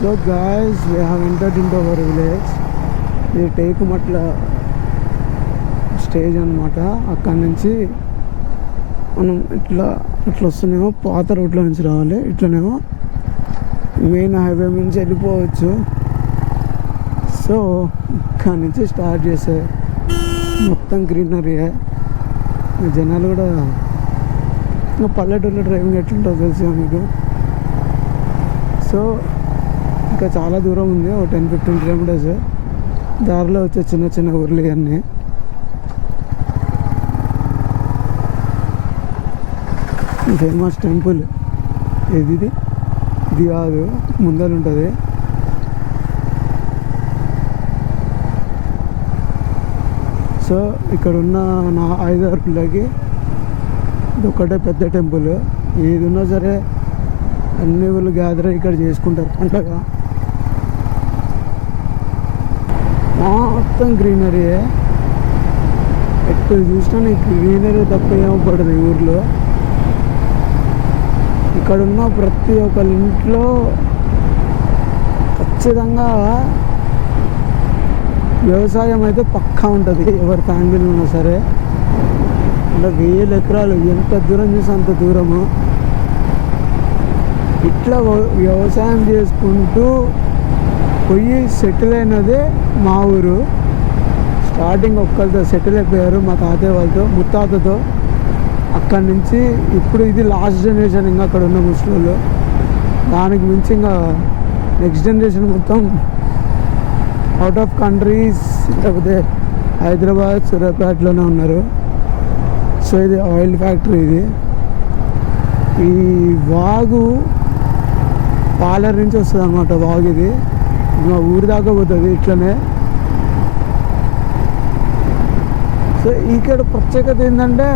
So guys we have entered in to our village. ఇది Tekumatla stage అనమాట. అక్కడి నుంచి మనం ఇట్లా వస్తున్నామో పాత రోడ్లో నుంచి రావాలి, ఇట్లనేమో మెయిన్ హైవే నుంచి వెళ్ళిపోవచ్చు. సో ఇక్కడి నుంచి స్టార్ట్ చేసే మొత్తం గ్రీనరీ. జనాలు కూడా ఇంకా పల్లెటూరులో డ్రైవింగ్ ఎట్లుంటుందో తెలుసు మీకు. సో ఇంకా చాలా దూరం ఉంది, ఒక 10-15 కిలోమీటర్స్. దారిలో వచ్చే చిన్న చిన్న ఊర్లు ఇవన్నీ. ఫేమస్ టెంపుల్ ఇది కాదు, ముందర ఉంటుంది. సో ఇక్కడ ఉన్న 5-6 పిల్లకి ఇది ఒకటే పెద్ద టెంపుల్. ఏది ఉన్నా సరే అన్ని ఊళ్ళు గ్యాదర్ ఇక్కడ చేసుకుంటారు పంటగా. మొత్తం గ్రీనరీయే, ఎక్కడ చూసినా నీకు గ్రీనరీ తప్ప ఏమపడదు ఈ ఊర్లో. ఇక్కడున్న ప్రతి ఒక్కరి ఇంట్లో ఖచ్చితంగా వ్యవసాయం అయితే పక్కా ఉంటుంది, ఎవరి ఫ్యామిలీలో ఉన్నా సరే. ఇలా 1000 ఎకరాలు, ఎంత దూరం చూసి అంత దూరము. ఇట్లా వ్యవసాయం చేసుకుంటూ పోయి సెటిల్ అయినదే మా ఊరు. స్టార్టింగ్ ఒక్కరితో సెటిల్ అయిపోయారు, మా తాతయ్య వాళ్ళతో, ముత్తాతతో. అక్కడి నుంచి ఇప్పుడు ఇది లాస్ట్ జనరేషన్ ఇంకా అక్కడ ఉన్న ముస్లింలు. దానికి మించి ఇంకా నెక్స్ట్ జనరేషన్ మొత్తం అవుట్ ఆఫ్ కంట్రీస్, లేకపోతే హైదరాబాద్, సూర్యాపేటలోనే ఉన్నారు. సో ఇది ఆయిల్ ఫ్యాక్టరీ. ఇది ఈ వాగు పాలర్ నుంచి వస్తుంది అన్నమాట. వాగు ఇది మా ఊరి దాకా పోతుంది ఇట్లనే. సో ఇక్కడ ప్రత్యేకత ఏంటంటే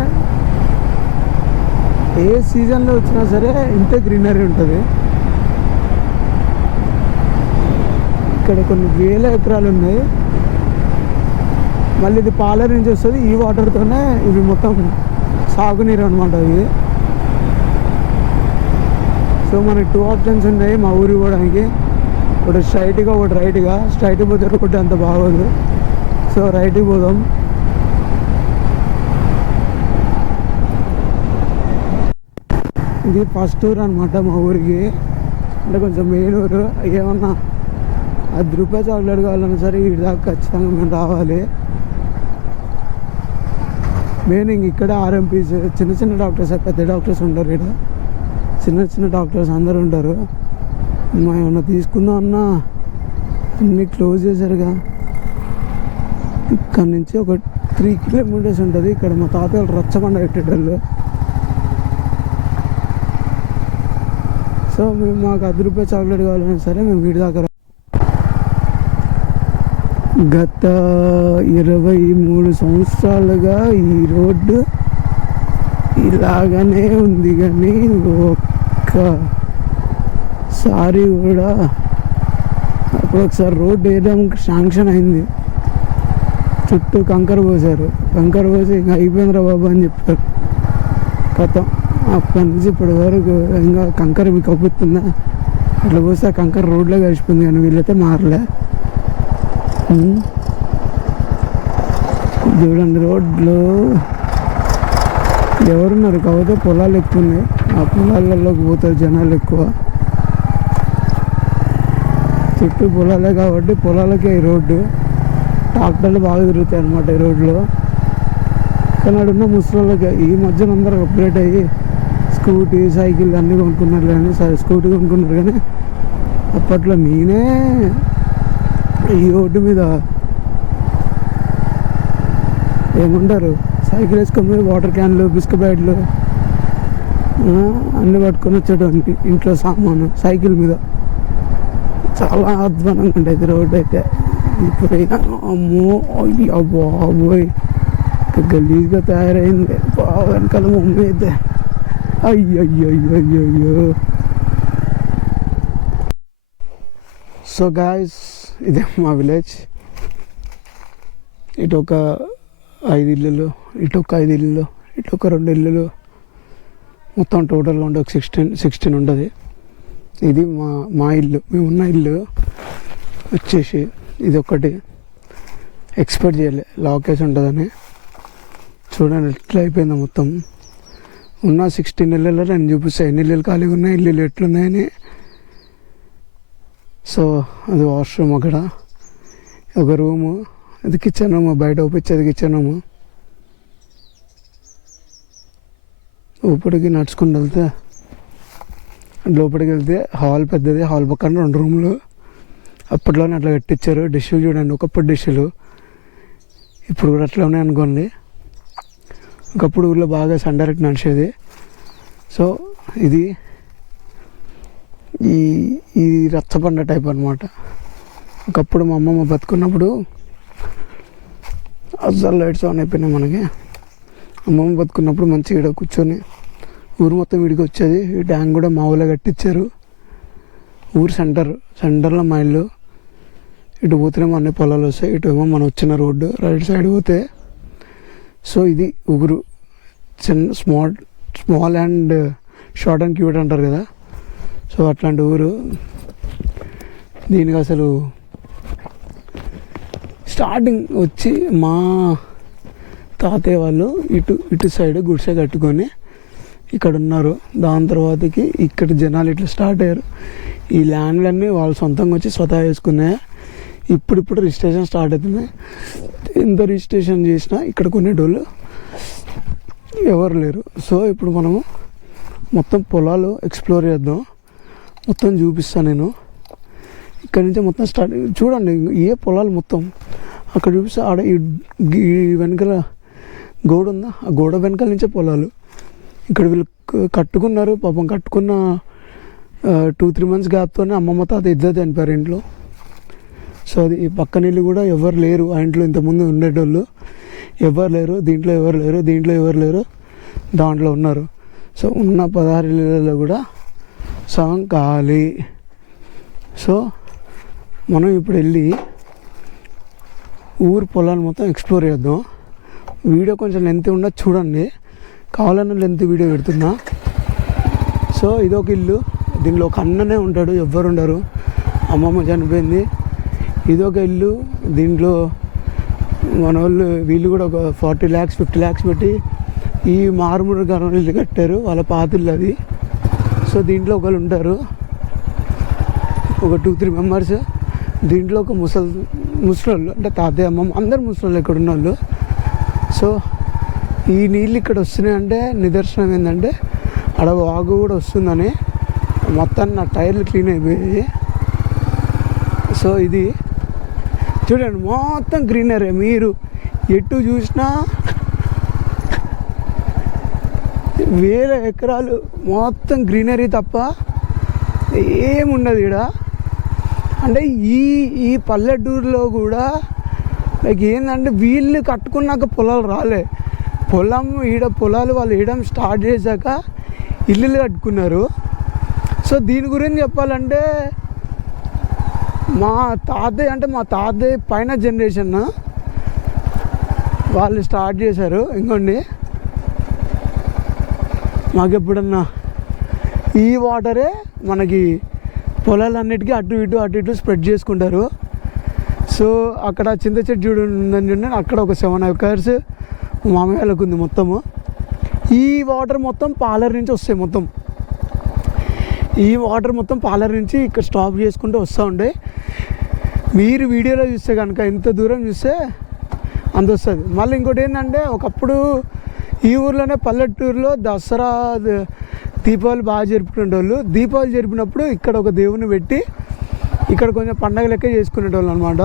ఏ సీజన్లో వచ్చినా సరే ఇంతే గ్రీనరీ ఉంటుంది. ఇక్కడ కొన్ని 1000 ఎకరాలు ఉన్నాయి. మళ్ళీ ఇది పాలర్ నుంచి వస్తుంది. ఈ వాటర్తోనే ఇవి మొత్తం సాగునీరు అనమాట ఇవి. సో మనకి 2 ఆప్షన్స్ ఉన్నాయి మా ఊరికి పోవడానికి. ఒకటి స్ట్రైట్గా, ఒకటి రైట్గా. స్ట్రైట్కి పోతే ఒకటి అంత బాగోదు, సో రైట్కి పోదాం. ఇది ఫస్ట్ ఊరు అనమాట మా ఊరికి, అంటే కొంచెం మెయిన్ ఊరు. ఏమన్నా ₹10 చాక్లెట్ కావాలన్నా సరే వీడి దాకా ఖచ్చితంగా మేము రావాలి. మెయిన్ ఇక్కడ ఆర్ఎంపీస్, చిన్న చిన్న డాక్టర్స్, పెద్ద డాక్టర్స్ ఉంటారు. ఇక్కడ చిన్న చిన్న డాక్టర్స్ అందరు ఉంటారు. మా ఏమన్నా తీసుకుందాం అన్నా అన్నీ క్లోజ్ చేశారుగా. ఇక్కడ నుంచి ఒక 3 కిలోమీటర్స్ ఉంటుంది. ఇక్కడ మా తాతయ్యలు రచ్చబండ పెట్టేటోళ్ళు. సో మేము మాకు ₹10 చాక్లెట్ కావాలన్నా సరే మేము వీడి దాకా. గత 23 సంవత్సరాలుగా ఈ రోడ్డు ఇలాగనే ఉంది, కానీ ఒక్కసారి కూడా అప్పుడు ఒకసారి రోడ్డు వేయడానికి శాంక్షన్ అయింది. చుట్టూ కంకర పోసారు. కంకర పోసి ఇంకా అయిపోయిందిరా బాబు అని చెప్పారు. కథం అప్పటి నుంచి ఇప్పటి వరకు ఇంకా కంకర మీకు కప్పుతుందా, అట్లా పోస్తే ఆ కంకర రోడ్లో కలిసిపోయింది. కానీ వీళ్ళైతే మారలే. చూడండి రోడ్లు ఎవరున్నారు, కాకపోతే పొలాలు ఎక్కువ ఉన్నాయి. ఆ పొలాలలోకి పోతారు జనాలు ఎక్కువ. చుట్టూ పొలాలే కాబట్టి పొలాలకే ఈ రోడ్డు. ట్రాక్టర్లు బాగా తిరుగుతాయి అన్నమాట ఈ రోడ్లో. కానీ అడున్న ముసలిళ్ళకి ఈ మధ్యన అందరూ అప్డేట్ అయ్యి స్కూటీ, సైకిల్ అన్నీ కొనుక్కున్నారు. కానీ స్కూటీ కొనుక్కున్నారు. కానీ అప్పట్లో నేనే ఈ రోడ్డు మీద ఏమంటారు సైకిల్ వేసుకొని వాటర్ క్యాన్లు, బిస్కెట్ బ్యాట్లు అన్నీ పట్టుకొని వచ్చేటువంటి ఇంట్లో సామాను సైకిల్ మీద. చాలా అధ్వానంగా ఉండేది రోడ్డు అయితే. ఇప్పుడు అమ్మో అయ్యా బాబోయ్ గలీజ్గా తయారైంది. వెనకాల మమ్మీ అయితే అయ్యయ్యో. సో గాయస్ ఇదే మా విలేజ్. ఇటు ఒక 5 ఇల్లులు, ఇటు ఒక 5 ఇల్లులు, ఇటు ఒక 2 ఇల్లులు, మొత్తం టోటల్గా ఉండే ఒక 16 ఉంటుంది. ఇది మా ఇల్లు, మేము ఉన్న ఇల్లు వచ్చేసి ఇది ఒకటి. ఎక్స్పెక్ట్ చేయలే లాక్ వేసి ఉంటుందని. చూడండి ఎట్లా అయిపోయిందో మొత్తం. ఉన్న 16 ఇళ్ళలో నేను చూపిస్తాను ఎన్ని ఇల్లులు ఖాళీగా ఉన్నాయి, ఇల్లు ఎట్లున్నాయని. సో అది వాష్రూమ్, అక్కడ ఒక రూము, అది కిచెన్ రూమ్, బయట ఒప్పించేది కిచెన్ రూము. లోపలికి నడుచుకుని వెళ్తే లోపలికి వెళ్తే హాల్ పెద్దది, హాల్ పక్కన 2 రూములు. అప్పట్లోనే అట్లా కట్టించారు. డిష్లు చూడండి, ఒకప్పుడు డిష్లు, ఇప్పుడు కూడా అట్లా ఉన్నాయి అనుకోండి. ఒకప్పుడు ఊళ్ళో బాగా సండరెక్ట్ నడిచేది. సో ఇది ఈ రచ్చబండ టైప్ అనమాట. ఒకప్పుడు మా అమ్మమ్మ బతుకున్నప్పుడు అస్సలు లైట్స్ ఆన్ అయిపోయినాయి మనకి. అమ్మమ్మ బతుకున్నప్పుడు మంచిగా ఇక్కడ కూర్చొని ఊరు మొత్తం వీడికి వచ్చేది. ఈ ట్యాంక్ కూడా మా ఊళ్ళో కట్టించారు. ఊరు సెంటర్లో మా ఇల్లు. ఇటు పోతేనేమో అన్ని పొలాలు వస్తాయి, ఇటు ఏమో మనం వచ్చిన రోడ్డు. రైట్ సైడ్ పోతే సో ఇది ఊరు. Small and short and cute అంటారు కదా, సో అట్లాంటి ఊరు. దీనికి అసలు స్టార్టింగ్ వచ్చి మా తాతయ్య వాళ్ళు ఇటు సైడ్ గుడిసె కట్టుకొని ఇక్కడ ఉన్నారు. దాని తర్వాతకి ఇక్కడ జనాలు ఇట్లా స్టార్ట్ అయ్యారు. ఈ ల్యాండ్లన్నీ వాళ్ళు సొంతంగా వచ్చి స్వతహా వేసుకున్నాయి. ఇప్పుడు రిజిస్ట్రేషన్ స్టార్ట్ అవుతుంది. ఎంత రిజిస్ట్రేషన్ చేసినా ఇక్కడ కొనేటోళ్ళు ఎవరు లేరు. సో ఇప్పుడు మనము మొత్తం పొలాలు ఎక్స్ప్లోర్ చేద్దాం. మొత్తం చూపిస్తాను నేను. ఇక్కడ నుంచి మొత్తం స్టార్ట్ చూడండి, ఏ పొలాలు మొత్తం అక్కడ చూపిస్తా. ఆడ ఈ వెనకాల గోడ ఉందా, ఆ గోడ వెనకాల నుంచే పొలాలు. ఇక్కడ వీళ్ళు కట్టుకున్నారు పాపం. కట్టుకున్న 2-3 మంత్స్ గ్యాప్తోనే అమ్మమ్మ తాత ఇద్దరు చనిపోయారు ఇంట్లో. సో అది ఈ పక్కన ఇల్లు కూడా ఎవరు లేరు. ఆ ఇంట్లో ఇంతకుముందు ఉండేటోళ్ళు ఎవరు లేరు. దీంట్లో ఎవరు లేరు, దాంట్లో ఉన్నారు. సో ఉన్న 16 ఇళ్ళలో కూడా సగం ఖాళీ. సో మనం ఇప్పుడు వెళ్ళి ఊరు పొలాన్ని మొత్తం ఎక్స్ప్లోర్ చేద్దాం. వీడియో కొంచెం లెంత్ ఉండదు, చూడండి. కావాలన్నా లెంత్ వీడియో పెడుతున్నా. సో ఇదొక ఇల్లు. దీనిలో ఒక అన్ననే ఉంటాడు, ఎవ్వరు ఉండరు. అమ్మమ్మ చనిపోయింది. ఇదొక ఇల్లు. దీంట్లో మన వాళ్ళు వీళ్ళు కూడా ఒక 40 lakhs 50 lakhs పెట్టి ఈ మారుమూరు గ్రామం ఇల్లు కట్టారు. వాళ్ళ పాతిల్లు అది. సో దీంట్లో ఒకళ్ళు ఉంటారు, ఒక 2-3 మెంబర్స్. దీంట్లో ఒక ముసలోళ్ళు అంటే తాతయ్య అమ్మమ్మ అందరు ముసలోళ్ళు ఇక్కడ ఉన్న వాళ్ళు. సో ఈ నీళ్ళు ఇక్కడ వస్తున్నాయంటే నిదర్శనం ఏంటంటే ఆడ వాగు కూడా వస్తుందని. మొత్తాన్ని నా టైర్లు క్లీన్ అయిపోయాయి. సో ఇది చూడండి, మొత్తం గ్రీనరీ. మీరు ఎటు చూసినా వేల ఎకరాలు మొత్తం గ్రీనరీ తప్ప ఏముండదు ఇక్కడ. అంటే ఈ పల్లెటూరులో కూడా లైక్ ఏంటంటే వీళ్ళు కట్టుకున్నాక పొలాలు రాలే. పొలాలు వాళ్ళు వేయడం స్టార్ట్ చేశాక ఇల్లులు కట్టుకున్నారు. సో దీని గురించి చెప్పాలంటే మా తాతయ్య పైన జనరేషన్ వాళ్ళు స్టార్ట్ చేశారు. ఇంకోండి, మాకు ఎప్పుడన్నా ఈ వాటరే మనకి పొలాలన్నిటికీ అటు ఇటు స్ప్రెడ్ చేసుకుంటారు. సో అక్కడ చింత చెట్టు ఉందని చూడండి, అక్కడ ఒక 7 acres మామయ్యలకు ఉంది మొత్తము. ఈ వాటర్ మొత్తం పాలర్ నుంచి వస్తాయి. ఈ వాటర్ మొత్తం పాలర్ నుంచి ఇక్కడ స్టాప్ చేసుకుంటూ వస్తూ ఉంటాయి. మీరు వీడియోలో చూస్తే కనుక ఇంత దూరం చూస్తే అంత వస్తుంది. మళ్ళీ ఇంకోటి ఏంటంటే ఒకప్పుడు ఈ ఊర్లోనే పల్లెటూరులో దసరా దీపావళి బాగా జరుపుకునేటోళ్ళు. దీపావళి జరిపినప్పుడు ఇక్కడ ఒక దేవుని పెట్టి ఇక్కడ కొంచెం పండగ లెక్క చేసుకునేటోళ్ళు అనమాట.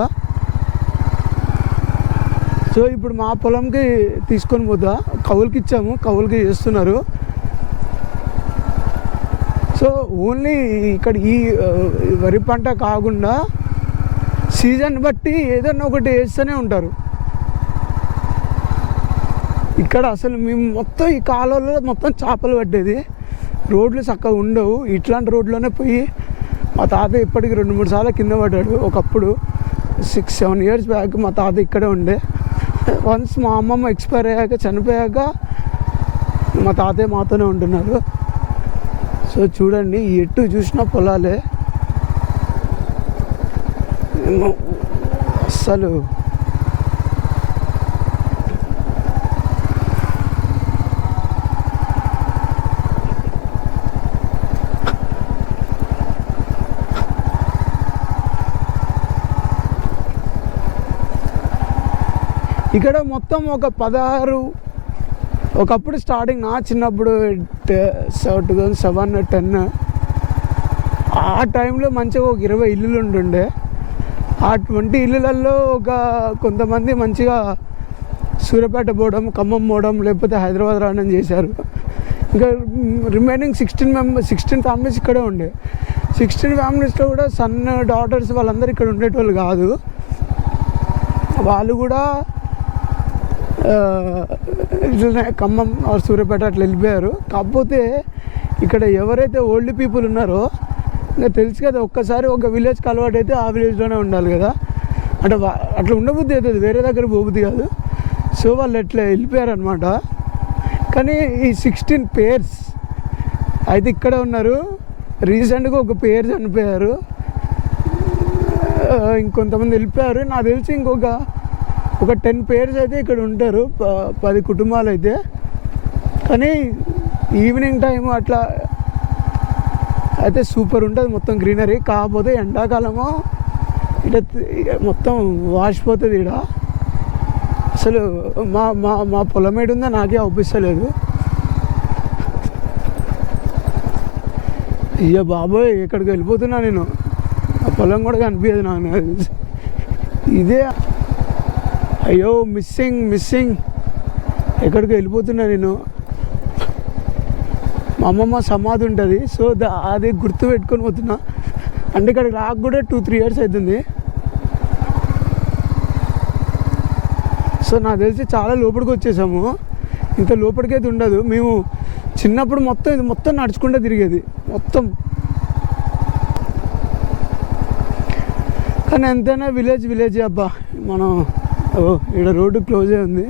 సో ఇప్పుడు మా పొలంకి తీసుకొని పోతా, కౌలుకి ఇచ్చాము, కౌలుకి చేస్తున్నారు. సో ఓన్లీ ఇక్కడ ఈ వరి పంట కాకుండా సీజన్ బట్టి ఏదన్నా ఒకటి వేస్తూనే ఉంటారు. ఇక్కడ అసలు మేము మొత్తం ఈ కాలువలో మొత్తం చేపలు పట్టేది. రోడ్లు చక్కగా ఉండవు. ఇట్లాంటి రోడ్లోనే పోయి మా తాత ఇప్పటికి 2-3 సార్లు కింద పడ్డాడు. ఒకప్పుడు 6-7 years బ్యాక్ మా తాత ఇక్కడే ఉండే. వన్స్ మా అమ్మమ్మ ఎక్స్పైర్ అయ్యాక చనిపోయాక మా తాతయ్య మాతోనే ఉంటున్నారు. సో చూడండి ఎటు చూసిన పొలాలే అసలు. ఇక్కడ మొత్తం ఒక 16, ఒకప్పుడు స్టార్టింగ్ నా చిన్నప్పుడు 2007, 10 ఆ టైంలో మంచిగా ఒక 20 ఇల్లులు ఉంటుండే. ఆ 20 ఇల్లులలో ఒక కొంతమంది మంచిగా సూర్యాపేట పోవడం, ఖమ్మం పోవడం, లేకపోతే హైదరాబాద్ రావడం చేశారు. ఇంకా రిమైనింగ్ 16 ఫ్యామిలీస్ ఇక్కడే ఉండే. 16 ఫ్యామిలీస్లో కూడా సన్, డాటర్స్ వాళ్ళందరూ ఇక్కడ ఉండేటోళ్ళు కాదు. వాళ్ళు కూడా ఇట్లనే ఖమ్మం సూర్యాపేట అట్లా వెళ్ళిపోయారు. కాకపోతే ఇక్కడ ఎవరైతే ఓల్డ్ పీపుల్ ఉన్నారో ఇంకా తెలుసు కదా, ఒక్కసారి ఒక విలేజ్కి అలవాటు అయితే ఆ విలేజ్లోనే ఉండాలి కదా. అంటే అట్లా ఉండబుద్ధి అవుతుంది, వేరే దగ్గర పోబుద్ధి కాదు. సో వాళ్ళు అట్లా వెళ్ళిపోయారనమాట. కానీ ఈ 16 పేర్స్ అయితే ఇక్కడే ఉన్నారు. రీసెంట్గా ఒక పేరు చనిపోయారు, ఇంకొంతమంది వెళ్ళిపోయారు. నాకు తెలిసి ఇంకొక 10 పేర్స్ అయితే ఇక్కడ ఉంటారు, 10 కుటుంబాలు అయితే. కానీ ఈవినింగ్ టైం అట్లా అయితే సూపర్ ఉంటుంది, మొత్తం గ్రీనరీ. కాకపోతే ఎండాకాలము ఇట్లా మొత్తం వాసిపోతుంది. ఇక్కడ అసలు మా పొలం ఏడుందో నాకే అవుపిస్తలేదు. అయ్యో బాబోయ్, ఎక్కడికి వెళ్ళిపోతున్నా నేను, ఆ పొలం కూడా కనిపించదు నాకు. ఇదే అయ్యో మిస్సింగ్ ఎక్కడికి వెళ్ళిపోతున్నా నేను. మా అమ్మమ్మ సమాధి ఉంటుంది, సో అది గుర్తు పెట్టుకొని పోతున్నా. అంటే ఇక్కడికి రాక కూడా 2-3 ఇయర్స్ అవుతుంది. సో నాకు తెలిసి చాలా లోపలికి వచ్చేసాము. ఇంత లోపలికైతే ఉండదు. మేము చిన్నప్పుడు ఇది మొత్తం నడుచుకుంటే తిరిగేది మొత్తం. కానీ ఎంతైనా విలేజ్ అబ్బా. మనం ఇక్కడ రోడ్డు క్లోజ్ అయి ఉంది,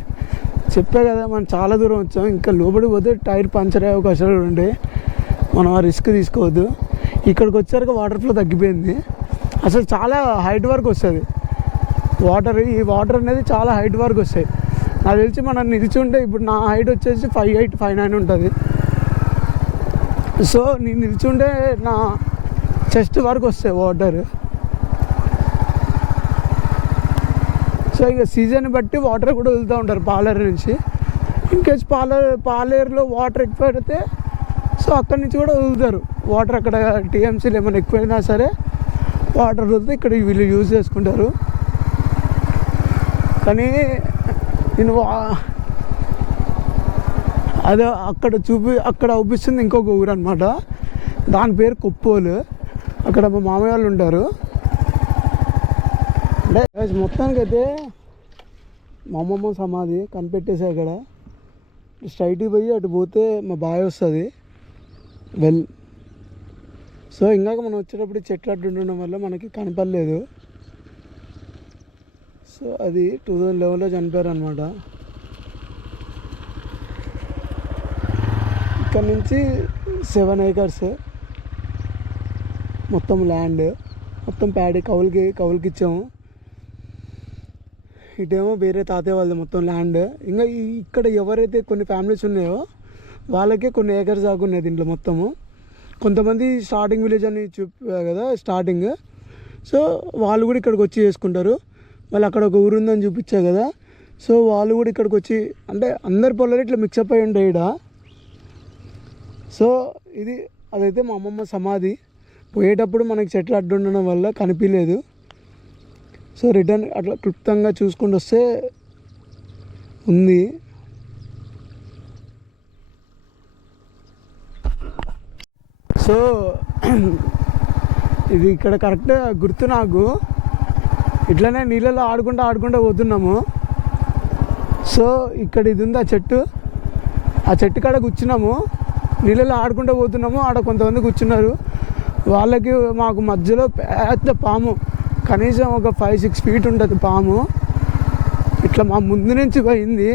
చెప్పే కదా మనం చాలా దూరం వచ్చాం. ఇంకా లోపలికి పోతే టైర్ పంచర్ అయ్యే అవకాశాలు ఉండే, మనం ఆ రిస్క్ తీసుకోవద్దు. ఇక్కడికి వచ్చాక వాటర్ ఫ్లో తగ్గిపోయింది. అసలు చాలా హైట్ వరకు వస్తుంది ఈ వాటర్ అనేది చాలా హైట్ వరకు వస్తాయి. నాకు తెలిసి మనం నిల్చుంటే, ఇప్పుడు నా హైట్ వచ్చేసి 5'8", 5'9" ఉంటుంది. సో నేను నిల్చుంటే నా చెస్ట్ వరకు వస్తాయి వాటర్. సో ఇంకా సీజన్ బట్టి వాటర్ కూడా వదులుతూ ఉంటారు పాలేరు నుంచి. ఇన్కేస్ పాలేరులో వాటర్ ఎక్కువ పెడితే సో అక్కడి నుంచి కూడా వదులుతారు వాటర్. అక్కడ టీఎంసీలు ఏమైనా ఎక్కువైనా సరే వాటర్ వదిలితే ఇక్కడ వీళ్ళు యూజ్ చేసుకుంటారు. కానీ నేను అదే అక్కడ అవుపిస్తుంది ఇంకొక ఊరు అనమాట. దాని పేరు కొప్పోలు. అక్కడ మా మామయ్య వాళ్ళు ఉంటారు. అంటే మొత్తానికైతే మా అమ్మమ్మ సమాధి కనిపెట్టేసా. ఇక్కడ స్ట్రైట్కి పోయి అటు పోతే మా బాయ్ వస్తుంది సో ఇందాక మనం వచ్చేటప్పుడు చెట్లు అడ్డు ఉండడం వల్ల మనకి కనపడలేదు. సో అది 2011లో చనిపోయారు అనమాట. ఇక్కడ నుంచి 7 acres మొత్తం ల్యాండ్, మొత్తం ప్యాడీ కౌలుకి ఇచ్చాము. ఇటేమో వేరే తాతయ్య వాళ్ళది మొత్తం ల్యాండ్. ఇంకా ఇక్కడ ఎవరైతే కొన్ని ఫ్యామిలీస్ ఉన్నాయో వాళ్ళకే కొన్ని ఏకర్స్ దాకా ఉన్నాయి దీంట్లో మొత్తము. కొంతమంది స్టార్టింగ్ విలేజ్ అని చెప్పా కదా స్టార్టింగ్, సో వాళ్ళు కూడా ఇక్కడికి వచ్చి చేసుకుంటారు. వాళ్ళు అక్కడ ఒక ఊరు ఉందని చూపించా కదా, సో వాళ్ళు కూడా ఇక్కడికి వచ్చి, అంటే అందరి పొలాలు ఇట్లా మిక్సప్ అయి ఉంటాయి ఇక్కడ. సో అదైతే మా అమ్మమ్మ సమాధి. పోయేటప్పుడు మనకి చెట్లు అడ్డు ఉండడం వల్ల కనిపించలేదు. సో రిటర్న్ అట్లా క్లుప్తంగా చూసుకుంటూ వస్తే ఉంది. సో ఇది ఇక్కడ కరెక్ట్గా గుర్తు నాకు. ఇట్లనే నీళ్ళలో ఆడుకుంటూ పోతున్నాము. సో ఇక్కడ ఇది ఉంది ఆ చెట్టు కాడ కూర్చున్నాము, నీళ్ళలో ఆడుకుంటూ పోతున్నాము. ఆడ కొంతమంది కూర్చున్నారు. వాళ్ళకి మాకు మధ్యలో పెద్ద పాము, కనీసం ఒక 5-6 feet ఉంటుంది పాము. ఇట్లా మా ముందు నుంచి పోయింది,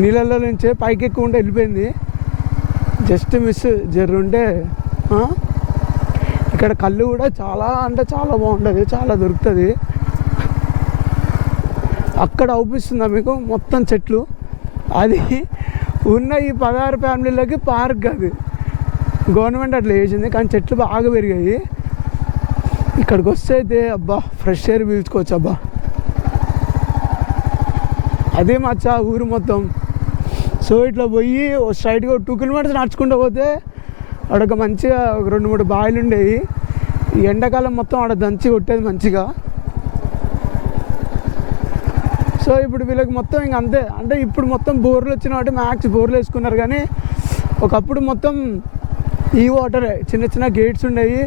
నీళ్ళల్లో నుంచే పైకి ఎక్కువ వెళ్ళిపోయింది. జస్ట్ మిస్ జర్రుంటే ఇక్కడ కళ్ళు కూడా చాలా అంటే చాలా బాగుంటుంది, చాలా దొరుకుతుంది. అక్కడ అవుపిస్తుందా మీకు మొత్తం చెట్లు, అది ఉన్న ఈ 16 ఫ్యామిలీలకి పార్క్, అది గవర్నమెంట్ అట్లా చేసింది. కానీ చెట్లు బాగా పెరిగాయి. ఇక్కడికి వస్తే అయితే అబ్బా ఫ్రెష్ ఎయిర్ పీల్చుకోవచ్చు. అబ్బా అదే మచ్చా ఊరు మొత్తం. సో ఇట్లా పోయి స్ట్రైట్గా 2 కిలోమీటర్స్ నడుచుకుంటూ పోతే అక్కడ మంచిగా 2-3 బావిలు ఉండేవి. ఈ ఎండాకాలం మొత్తం ఆడ దంచి కొట్టేది మంచిగా. సో ఇప్పుడు వీళ్ళకి మొత్తం ఇంక అంతే, అంటే ఇప్పుడు మొత్తం బోర్లు వచ్చిన కాబట్టి మ్యాక్స్ బోర్లు వేసుకున్నారు. కానీ ఒకప్పుడు మొత్తం ఈ వాటరే, చిన్న చిన్న గేట్స్ ఉండేవి.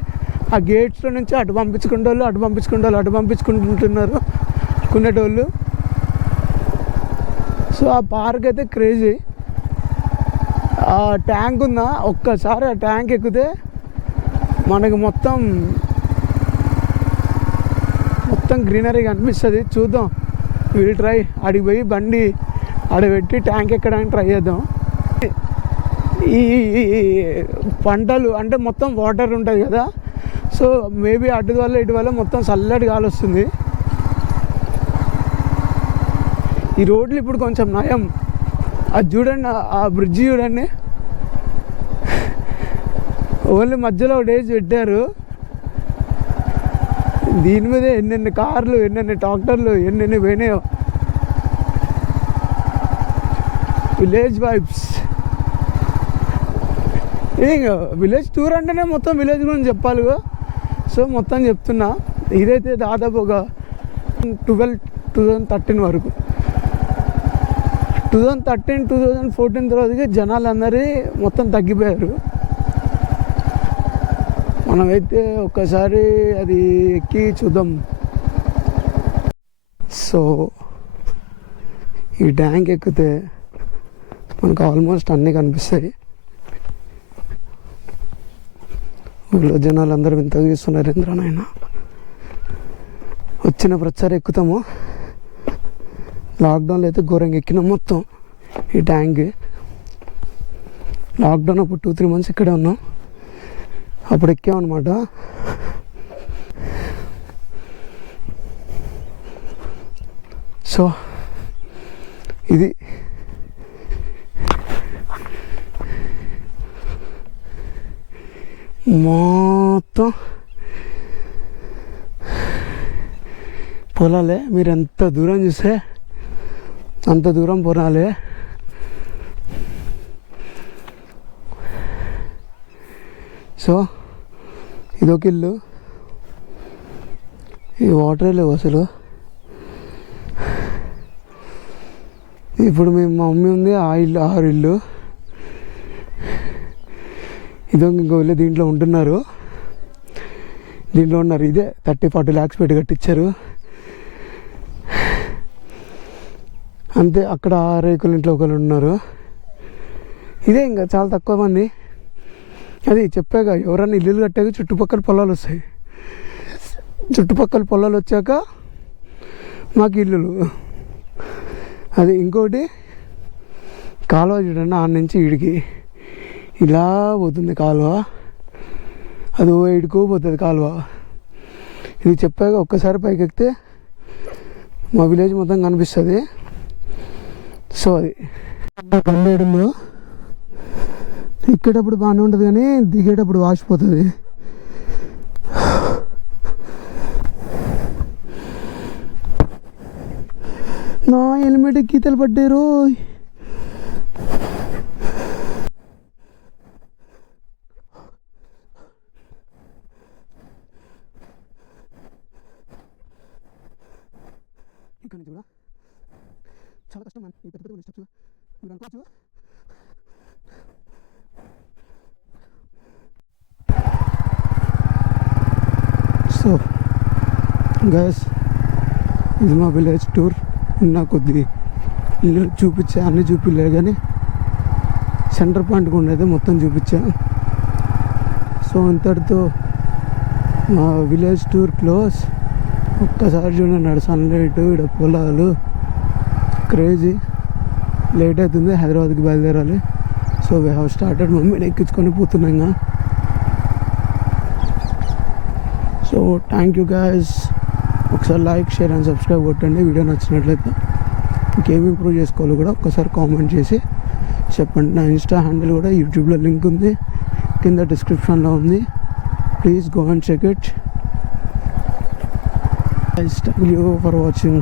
ఆ గేట్స్లో నుంచి అటు పంపించుకుంటున్నారు కొనేటోళ్ళు. సో ఆ పార్క్ అయితే క్రేజీ. ఆ ట్యాంక్ ఉందా, ఒక్కసారి ఆ ట్యాంక్ ఎక్కితే మనకు మొత్తం గ్రీనరీ కనిపిస్తుంది. చూద్దాం, వీల్ ట్రై. ఆడికి పోయి బండి ఆడబెట్టి ట్యాంక్ ఎక్కడానికి ట్రై చేద్దాం. ఈ పంటలు అంటే మొత్తం వాటర్ ఉంటుంది కదా, సో మేబీ అటు వల్ల ఇటు వల్ల మొత్తం చల్లటి గాలి వస్తుంది. ఈ రోడ్లు ఇప్పుడు కొంచెం నయం. అది చూడండి, ఆ బ్రిడ్జి చూడండి, ఓన్లీ మధ్యలో డేస్ పెట్టారు. దీని మీదే ఎన్నెన్ని కార్లు, ఎన్నెన్ని ట్రాక్టర్లు, ఎన్నెన్ని పోయినాయో. Village vibes. ఇంకా విలేజ్ టూర్ అంటేనే మొత్తం విలేజ్ గురించి చెప్పాలి. సో మొత్తం చెప్తున్నా. ఇదైతే దాదాపు ఒక 2013 వరకు, 2013-2014 తర్వాతకి జనాలు అందరి మొత్తం తగ్గిపోయారు. మనమైతే ఒక్కసారి అది ఎక్కి చూద్దాం. సో ఈ ట్యాంక్ ఎక్కితే మనకు ఆల్మోస్ట్ అన్నీ కనిపిస్తాయి. ఊళ్ళో జనాలు అందరూ వింతగా చూస్తున్నారు. ఏంద్రనైనా వచ్చిన ప్రతిసారి ఎక్కుతాము. లాక్డౌన్లో అయితే ఘోరంగా ఎక్కినాం మొత్తం ఈ ట్యాంక్. లాక్డౌన్ అప్పుడు 2-3 మంత్స్ ఇక్కడే ఉన్నాం, అప్పుడు ఎక్కామన్నమాట. సో ఇది మొత్తం పొలాలే. మీరు ఎంత దూరం చూస్తే అంత దూరం పొలాలే. సో ఇదొక ఇల్లు. ఈ వాటర్ లేవు అసలు. ఇప్పుడు మా మమ్మీ ఉంది, ఆ ఇల్లు 6 ఇల్లు. ఇంకో ఇల్లు దీంట్లో ఉన్నారు. ఇదే 30-40 lakhs పెట్టి కట్టించారు అంతే. అక్కడ రేకుల ఇంట్లో ఒకరు ఉన్నారు. ఇదే ఇంకా చాలా తక్కువ మంది. అది చెప్పాక ఎవరన్నా ఇల్లులు కట్టాక చుట్టుపక్కల పొలాలు వస్తాయి. చుట్టుపక్కల పొలాలు వచ్చాక మాకు ఇల్లులు. అది ఇంకోటి కాలువ చూడండి, ఆ నుంచి ఈడికి ఇలా పోతుంది కాలువ. అది ఇడికో పోతుంది కాలువ. ఇది చెప్పాక ఒక్కసారి పైకి ఎక్కితే మా విలేజ్ మొత్తం కనిపిస్తుంది. సో అది గండేడులో ఎక్కేటప్పుడు బాగానే ఉంటుంది, కానీ దిగేటప్పుడు వాసిపోతుంది. నా హెల్మెట్ గీతలు పడ్డారు. ఇక్కడ నుంచి కూడా చాలా కష్టం మ్యామ్. ఈ పెద్ద పెద్ద స్టెప్స్ మీరు అనుకోవచ్చు. సో గైస్, ఇది మా విలేజ్ టూర్. ఉన్న కొద్ది ఇల్లు చూపించా, అన్నీ చూపించలేదు, కానీ సెంటర్ పాయింట్ ఉండేది మొత్తం చూపించా. సో ఇంతటితో మా విలేజ్ టూర్ క్లోజ్. ఒక్కసారి చూడండి, సన్లైట్, ఇక్కడ పొలాలు, క్రేజీ. లేట్ అవుతుంది, హైదరాబాద్కి బయలుదేరాలి. So we have started. మమ్మీని ఎక్కించుకొని పోతున్నాం ఇంకా. So thank you guys. ఒకసారి లైక్, షేర్ అండ్ సబ్స్క్రైబ్ కొట్టండి. వీడియో నచ్చినట్లయితే ఇంకేం ఇంప్రూవ్ చేసుకోవాలో కూడా ఒక్కసారి కామెంట్ చేసి చెప్పండి. నా ఇన్స్టా హ్యాండిల్ కూడా యూట్యూబ్లో లింక్ ఉంది, కింద డిస్క్రిప్షన్లో ఉంది. Please go and check it. Thank you for watching.